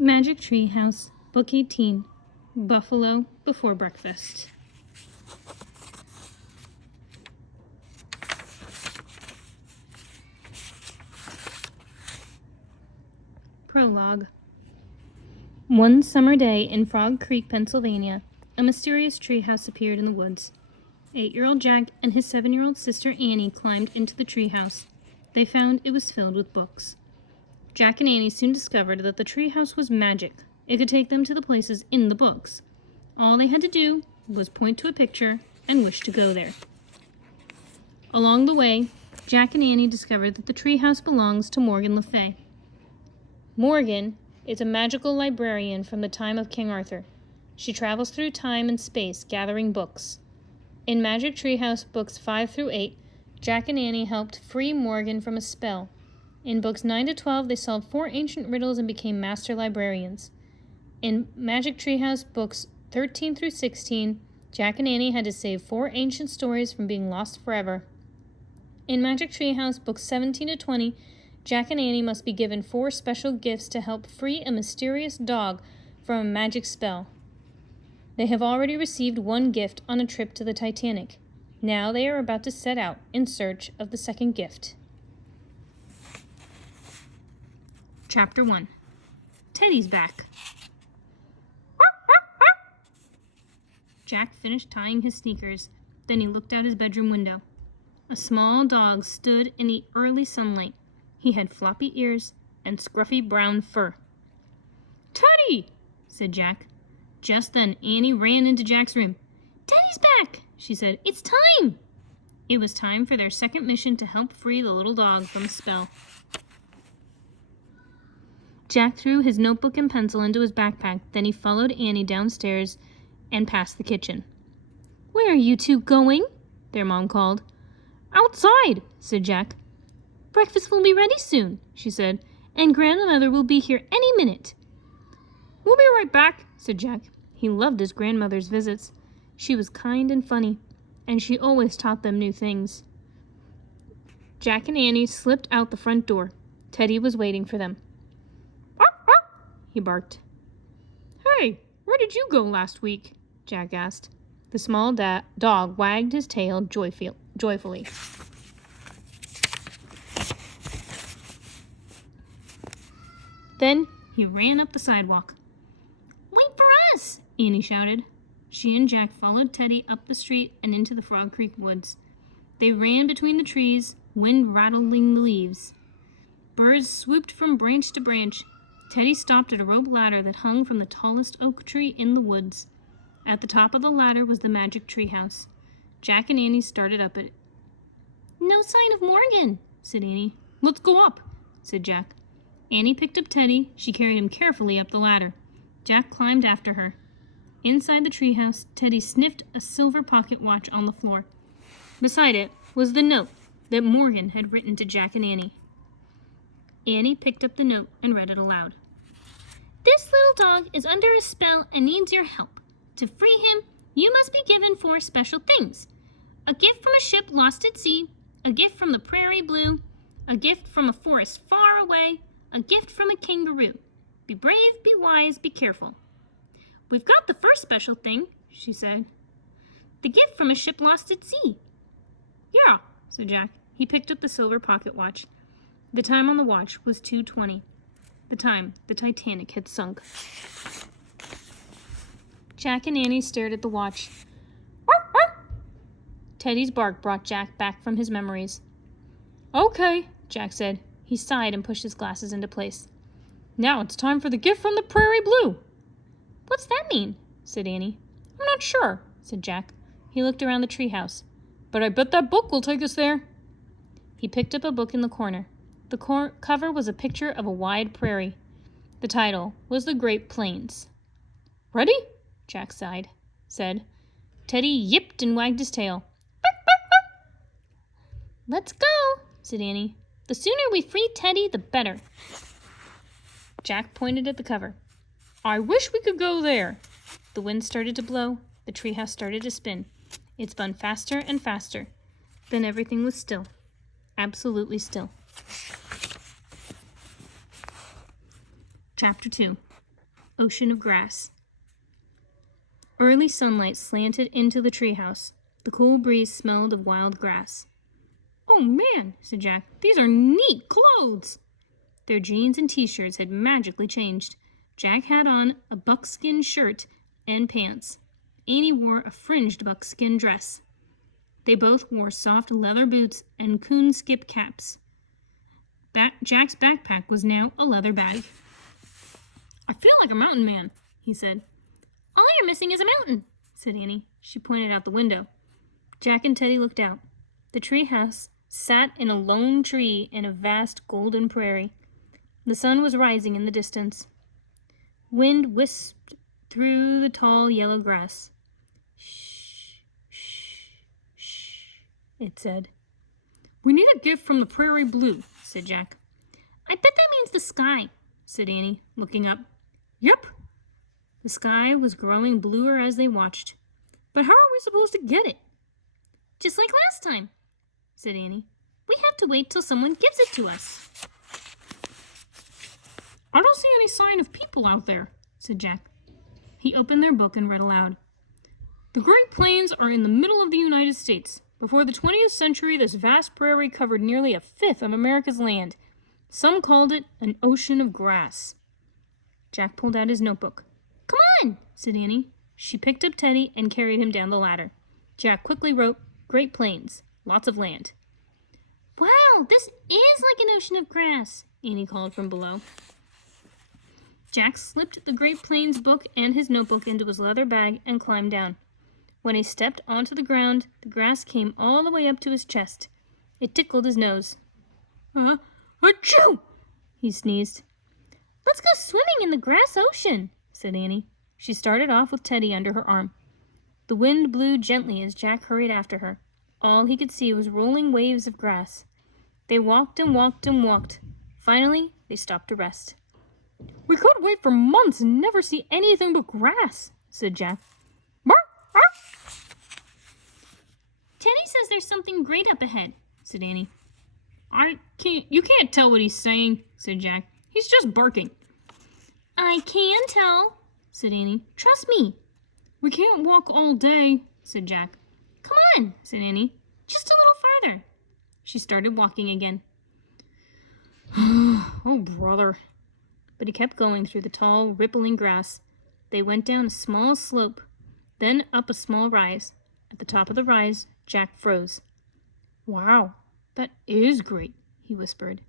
Magic Tree House, Book 18, Buffalo Before Breakfast. Prologue. One summer day in Frog Creek, Pennsylvania, a mysterious treehouse appeared in the woods. 8-year-old Jack and his 7-year-old sister Annie climbed into the treehouse. They found it was filled with books. Jack and Annie soon discovered that the treehouse was magic. It could take them to the places in the books. All they had to do was point to a picture and wish to go there. Along the way, Jack and Annie discovered that the treehouse belongs to Morgan Le Fay. Morgan is a magical librarian from the time of King Arthur. She travels through time and space gathering books. In Magic Treehouse books 5 through 8, Jack and Annie helped free Morgan from a spell. In books 9 to 12, they solved 4 ancient riddles and became master librarians. In Magic Treehouse books 13 through 16, Jack and Annie had to save 4 ancient stories from being lost forever. In Magic Treehouse books 17 to 20, Jack and Annie must be given 4 special gifts to help free a mysterious dog from a magic spell. They have already received 1 gift on a trip to the Titanic. Now they are about to set out in search of the second gift. Chapter 1. Teddy's back. Jack finished tying his sneakers. Then he looked out his bedroom window. A small dog stood in the early sunlight. He had floppy ears and scruffy brown fur. "Teddy!" said Jack. Just then Annie ran into Jack's room. "Teddy's back!" she said. "It's time!" It was time for their second mission to help free the little dog from a spell. Jack threw his notebook and pencil into his backpack. Then he followed Annie downstairs and past the kitchen. "Where are you two going?" their mom called. "Outside," said Jack. "Breakfast will be ready soon," she said, "and grandmother will be here any minute." "We'll be right back," said Jack. He loved his grandmother's visits. She was kind and funny, and she always taught them new things. Jack and Annie slipped out the front door. Teddy was waiting for them. He barked. "Hey, where did you go last week?" Jack asked. The small dog wagged his tail joyfully. Then he ran up the sidewalk. "Wait for us!" Annie shouted. She and Jack followed Teddy up the street and into the Frog Creek woods. They ran between the trees, wind rattling the leaves. Birds swooped from branch to branch. Teddy stopped at a rope ladder that hung from the tallest oak tree in the woods. At the top of the ladder was the magic treehouse. Jack and Annie started up it. "No sign of Morgan," said Annie. "Let's go up," said Jack. Annie picked up Teddy. She carried him carefully up the ladder. Jack climbed after her. Inside the treehouse, Teddy sniffed a silver pocket watch on the floor. Beside it was the note that Morgan had written to Jack and Annie. Annie picked up the note and read it aloud. "This little dog is under a spell and needs your help. To free him, you must be given 4 special things. A gift from a ship lost at sea, a gift from the prairie blue, a gift from a forest far away, a gift from a kangaroo. Be brave, be wise, be careful." "We've got the first special thing," she said. "The gift from a ship lost at sea." "Yeah," said Jack. He picked up the silver pocket watch. The time on the watch was 2:20. The time the Titanic had sunk. Jack and Annie stared at the watch. Teddy's bark brought Jack back from his memories. "Okay," Jack said. He sighed and pushed his glasses into place. "Now it's time for the gift from the prairie blue." "What's that mean?" said Annie. "I'm not sure," said Jack. He looked around the treehouse. "But I bet that book will take us there." He picked up a book in the corner. The cover was a picture of a wide prairie. The title was The Great Plains. "Ready?" Jack said. Teddy yipped and wagged his tail. "Let's go," said Annie. "The sooner we free Teddy, the better." Jack pointed at the cover. "I wish we could go there." The wind started to blow. The treehouse started to spin. It spun faster and faster. Then everything was still. Absolutely still. Chapter 2. ocean of grass. Early sunlight slanted into the treehouse. The cool breeze smelled of wild grass. "Oh man," said Jack, "these are neat clothes." Their jeans and t-shirts had magically changed. Jack had on a buckskin shirt and pants. Annie wore a fringed buckskin dress. They both wore soft leather boots and coonskip caps. Jack's backpack was now a leather bag. "I feel like a mountain man," he said. "All you're missing is a mountain," said Annie. She pointed out the window. Jack and Teddy looked out. The treehouse sat in a lone tree in a vast golden prairie. The sun was rising in the distance. Wind whisked through the tall yellow grass. "Shh, shh, shh," it said. "We need a gift from the prairie blue," said Jack. "I bet that means the sky," said Annie, looking up. "Yep." The sky was growing bluer as they watched. "But how are we supposed to get it?" "Just like last time," said Annie. "We have to wait till someone gives it to us." "I don't see any sign of people out there," said Jack. He opened their book and read aloud. "The Great Plains are in the middle of the United States. Before the 20th century, this vast prairie covered nearly a fifth of America's land. Some called it an ocean of grass." Jack pulled out his notebook. "Come on," said Annie. She picked up Teddy and carried him down the ladder. Jack quickly wrote, "Great Plains, lots of land." "Wow, this is like an ocean of grass," Annie called from below. Jack slipped the Great Plains book and his notebook into his leather bag and climbed down. When he stepped onto the ground, the grass came all the way up to his chest. It tickled his nose. Achoo! He sneezed. "Let's go swimming in the grass ocean," said Annie. She started off with Teddy under her arm. The wind blew gently as Jack hurried after her. All he could see was rolling waves of grass. They walked and walked and walked. Finally, they stopped to rest. "We could wait for months and never see anything but grass," said Jack. "Teddy says there's something great up ahead," said Annie. You can't tell what he's saying," said Jack. "He's just barking." "I can tell," said Annie. "Trust me." "We can't walk all day," said Jack. "Come on," said Annie. "Just a little farther." She started walking again. "Oh, brother." But he kept going through the tall, rippling grass. They went down a small slope, then up a small rise. At the top of the rise, Jack froze. "Wow, that is great," he whispered.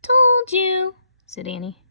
"Told you," said Annie.